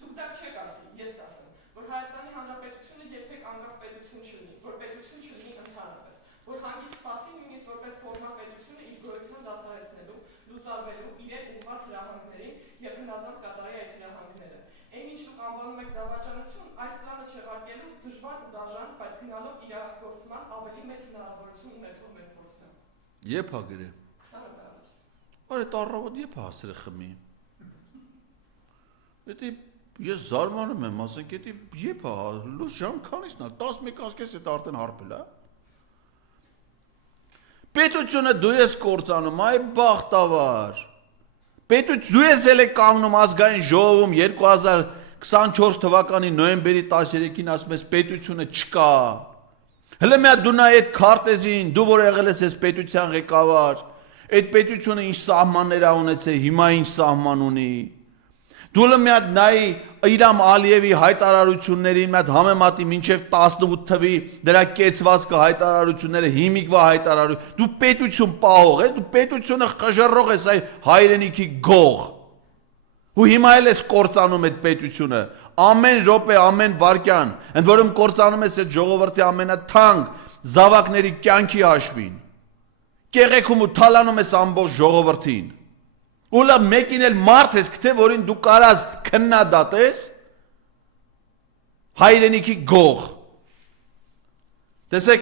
Դուք դա չեք ասի, ես կասեմ, որ Հայաստանի Հանրապետությունը երբեք անկախ պետություն չլինի, որ պետություն չլինի ընդհանրապես, որ հանգիստ սպասի նույնիսկ որպես ֆորմալ պետությունը իր գոյությունը դադարեցնելու, լուծարվելու իրեն ուղղված հրահանգներին եւ հնազանդ կատարի այդ հրահանգները։ Այն ինչ դուք անվանում եք դավաճանություն, այս պլանը չեղարկելու դժվար ու դաժան, բայց գնալով իրագործման ավելի մեծ հնարավորություն ունեցող մեր փորձն է։ Երբ հա գրե։ 20 օր առաջ։ Արե տառավոտ երբ հասրե խմի։ Էդի ես զարմանում եմ, ասենք էդի երբ հա լույս ժամ քանիսն է 11:30 է արդեն հարբել է։ Պետությունը դու ես կործանում, այ բախտավար։ Դու ես էլ եք կանգնում ազգային ժողովում 2024 թվականի նոյեմբերի 13-ին ասում ես պետությունը չկա։ Հələ մի հատ դու նայ այդ քարտեզին, դու որ եղել ես այս պետության ղեկավար, այդ պետությունը ինչ սահմաններ ա ունեցել, հիմա ինչ սահման ունի։ Դու մի հատ նայ Իլհամ Ալիևի հայտարարությունների մի հատ համեմատի մինչև 18 թվի դրա կեցվածքը հայտարարությունները հիմիկվա հայտարարություն։ Դու պետություն պահող ես, դու պետությունը խժռող ես այ հայրենիքի գող։ Ու հիմա էլ ես կործանում այդ պետությունը։ Ամեն րոպե, ամեն վայրկյան, ընդ որում կործանում ես այդ ժողովրդի ամենաթանկ զավակների կյանքի հաշվին։ Կեղեքում ու թալանում ես ամբողջ ժողովրդին։ Ու լավ մեկին էլ մարդ ես գտե, որին դու կարաս քննադատես հայրենիքի գող։ Տեսեք